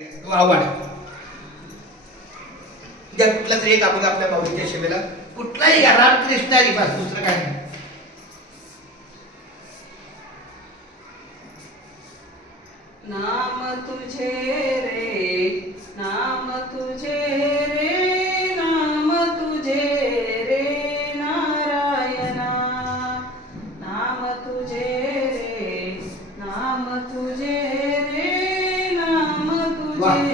आव्हान द्या कुठला तरी एक आपण आपल्या माऊलीच्या सेवेला कुठलाही घ्या रामकृष्ण हरी बस दुसरं काय नाही. नाम तुझे रे नाम तुझे रे नाम तुझे रे नारायणा. नाम तुझे lá.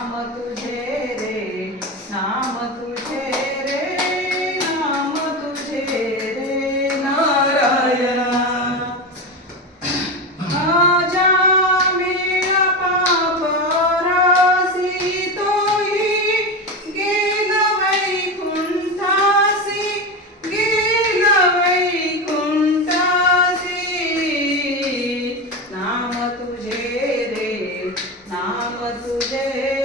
नाम तुझे रे नाम तुझे रे नाम तुझे रे नारायण आजा मेरा पाप रासी तो ही गेल वैकुंठासी गेल वैकुंठासी नाम तुझे रे नाम तुझे